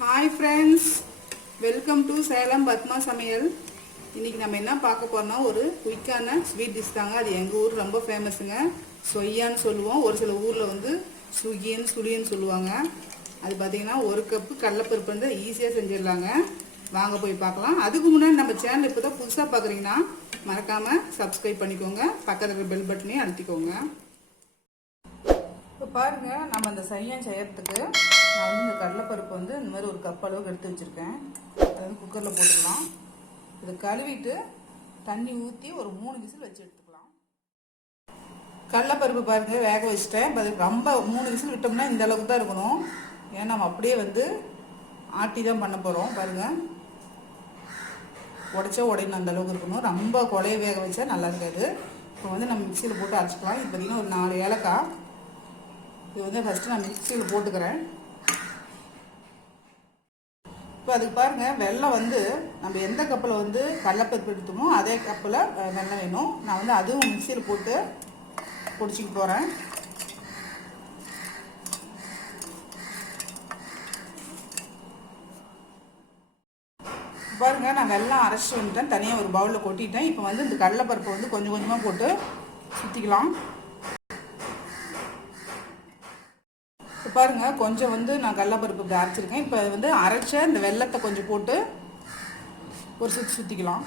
Hi friends, welcome to Salem Padma சமையல். இன்றைக்கி நம்ம என்ன பார்க்க போகிறோம்னா ஒரு குயிக்கான ஸ்வீட் டிஷ் தாங்க. அது எங்கள் ஊர் ரொம்ப ஃபேமஸுங்க. சொய்யான்னு சொல்லுவோம், ஒரு சில ஊரில் வந்து சுகின்னு சுழின்னு சொல்லுவாங்க. அது பார்த்திங்கன்னா 1 கப்பு கடலைப்பருப்பு வந்து ஈஸியாக செஞ்சிடலாங்க. வாங்க போய் பார்க்கலாம். அதுக்கு முன்னாடி நம்ம சேனல் இப்போ தான் புதுசாக பார்க்குறீங்கன்னா மறக்காமல் சப்ஸ்கிரைப் பண்ணிக்கோங்க, பக்கத்தில் இருக்கிற பெல் பட்டனையும் அழுத்திக்கோங்க. இப்போ பாருங்கள், நம்ம இந்த சையான் செய்யறதுக்கு நான் வந்து இந்த கடலைப்பருப்பு வந்து இந்த மாதிரி 1 கப் அளவுக்கு எடுத்து வச்சுருக்கேன். அதை வந்து குக்கரில் போட்டுக்கலாம். இதை கழுவிட்டு தண்ணி ஊற்றி ஒரு 3 விசில் வச்சு எடுத்துக்கலாம். கடலைப்பருப்பு பாருங்கள் வேக வச்சுட்டேன். இப்போ அது ரொம்ப 3 விசில் விட்டோம்னா இந்த அளவுக்கு தான் இருக்கணும். ஏன்னா நம்ம அப்படியே வந்து ஆட்டி தான் பண்ண போகிறோம். பாருங்கள், உடைச்சா உடையணும் அந்த அளவுக்கு இருக்கணும். ரொம்ப கொலைய வேக வச்சா நல்லா இருக்காது. இப்போ வந்து நம்ம மிக்சியில் போட்டு அரைச்சிக்கலாம். இது பார்த்திங்கன்னா ஒரு 4 ஏலக்காய். இது வந்து ஃபஸ்ட்டு நான் மிக்சியில் போட்டுக்கிறேன். இப்போ அதுக்கு பாருங்கள், வெல்லம் வந்து நம்ம எந்த கப்பில் வந்து கடலைப்பருப்பு எடுத்தோமோ அதே கப்பில் வெல்லம் வேணும். நான் வந்து அதுவும் மிக்சியில் போட்டு பொடிச்சிக்க போகிறேன். பாருங்கள், நான் வெல்லம் அரைச்சி வந்துட்டேன், தனியாக ஒரு பவுலில் கொட்டிட்டேன். இப்போ வந்து இந்த கடலைப்பருப்பை வந்து கொஞ்சம் கொஞ்சமாக போட்டு சுற்றிக்கலாம். பாருங்க, கொஞ்சம் வந்து நான் கடலைப்பருப்பு அரைச்சிருக்கேன். இப்போ வந்து அரைச்ச இந்த வெல்லத்தை கொஞ்சம் போட்டு ஒரு சுற்றிக்கலாம்.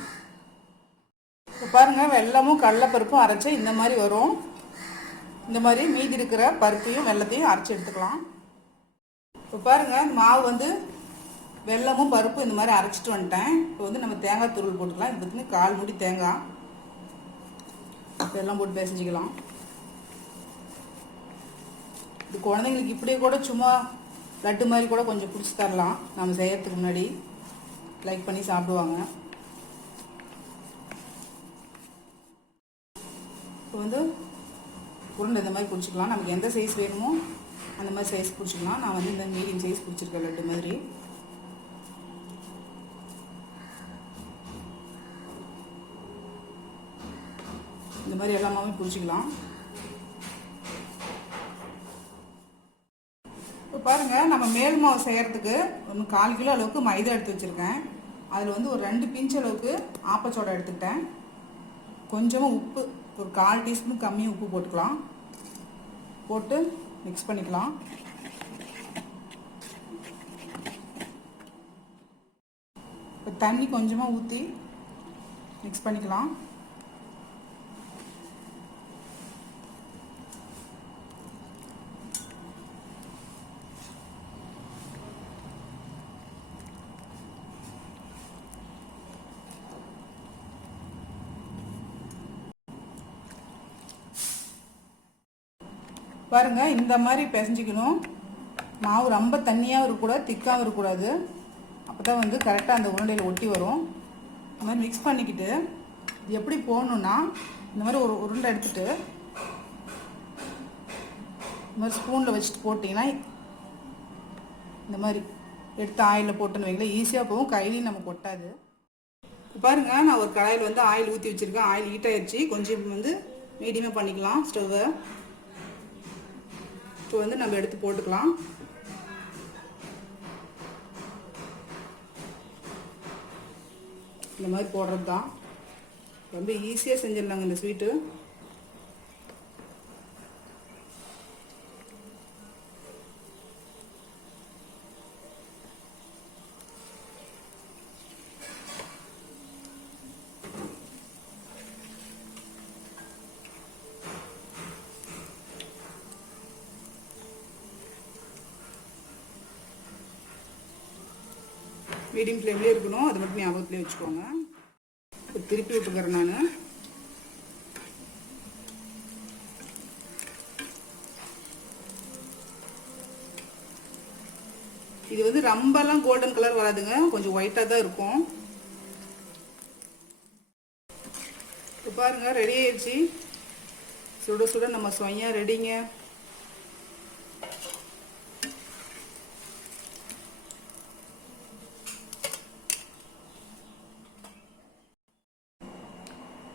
இப்போ பாருங்கள், வெல்லமும் கடலைப்பருப்பும் அரைச்ச இந்த மாதிரி வரும். இந்த மாதிரி மீதி இருக்கிற பருப்பையும் வெல்லத்தையும் அரைச்சி எடுத்துக்கலாம். இப்போ பாருங்கள், இந்த மாவு வந்து வெல்லமும் பருப்பும் இந்த மாதிரி அரைச்சிட்டு வந்துட்டேன். இப்போ வந்து நம்ம தேங்காய் துருவல் போட்டுக்கலாம். இது பார்த்திங்கன்னா 1/4 மூடி தேங்காய் வெல்லம் போட்டு பேசிக்கலாம். இது குழந்தைங்களுக்கு இப்படியே கூட சும்மா லட்டு மாதிரி கூட கொஞ்சம் பிடிச்சி தரலாம். நம்ம செய்யறதுக்கு முன்னாடி லைக் பண்ணி சாப்பிடுவாங்க. இப்போ வந்து உருண்டை இந்த மாதிரி பிடிச்சிக்கலாம். நமக்கு எந்த சைஸ் வேணுமோ அந்த மாதிரி சைஸ் பிடிச்சிக்கலாம். நான் வந்து இந்த மீடியம் சைஸ் பிடிச்சிருக்கேன் லட்டு மாதிரி. இந்த மாதிரி எல்லாமே பிடிச்சிக்கலாம். இப்போ பாருங்கள், நம்ம மேல் மாவு செய்கிறதுக்கு 1/4 கிலோ அளவுக்கு மைதா எடுத்து வச்சுருக்கேன். அதில் வந்து ஒரு 2 பிஞ்ச் அளவுக்கு ஆப்பச்சோடா எடுத்துக்கிட்டேன். கொஞ்சமாக உப்பு, ஒரு 1/4 டீஸ்பூன் கம்மியாக உப்பு போட்டுக்கலாம். போட்டு மிக்ஸ் பண்ணிக்கலாம். இப்போ தண்ணி கொஞ்சமாக ஊற்றி மிக்ஸ் பண்ணிக்கலாம். பாருங்கள், இந்த மாதிரி பிசைஞ்சிக்கணும். மாவு ரொம்ப தண்ணியாகவும் இருக்கக்கூடாது, திக்காகவும் இருக்கக்கூடாது. அப்போ தான் வந்து கரெக்டாக அந்த உருண்டையில் ஒட்டி வரும். இந்த மாதிரி மிக்ஸ் பண்ணிக்கிட்டு இது எப்படி போடணுன்னா, இந்த மாதிரி ஒரு உருண்டை எடுத்துகிட்டு இந்த மாதிரி ஸ்பூனில் வச்சுட்டு போட்டிங்கன்னா இந்த மாதிரி எடுத்து ஆயிலில் போட்டுன்னு வைங்களேன், ஈஸியாக போகும், கையிலையும் நமக்கு ஒட்டாது. பாருங்கள், நான் ஒரு கடாயில் வந்து ஆயில் ஊற்றி வச்சுருக்கேன். ஆயில் ஹீட் ஆகிடுச்சு. கொஞ்சம் வந்து மீடியமாக பண்ணிக்கலாம் ஸ்டவ்வை. இப்போ வந்து நம்ம எடுத்து போட்டுக்கலாம். இந்த மாதிரி போடுறது தான் ரொம்ப ஈஸியாக செஞ்சிடலாங்க இந்த ஸ்வீட்டு. மீடியம் ஃப்ளேம்லேயே இருக்கணும், அது மட்டும் ஞாபகத்துலேயே வச்சுக்கோங்க. இப்போ திருப்பி விட்டுக்கிறேன் நான். இது வந்து ரொம்பலாம் கோல்டன் கலர் வராதுங்க, கொஞ்சம் ஒயிட்டாக தான் இருக்கும். இப்போ பாருங்கள், ரெடி ஆயிடுச்சு. சுட சுட நம்ம சொய்யா ரெடிங்க.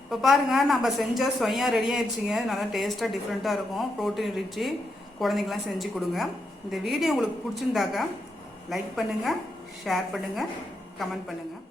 இப்போ பாருங்கள், நம்ம செஞ்ச சொய்யா ரெடி ஆயிடுச்சுங்க. நல்லா டேஸ்ட்டாக டிஃப்ரெண்ட்டாக இருக்கும், ப்ரோட்டீன் ரிச்சு. குழந்தைங்களாம் செஞ்சு கொடுங்க. இந்த வீடியோ உங்களுக்கு பிடிச்சிருந்தாக்கா லைக் பண்ணுங்கள், ஷேர் பண்ணுங்கள், கமெண்ட் பண்ணுங்கள்.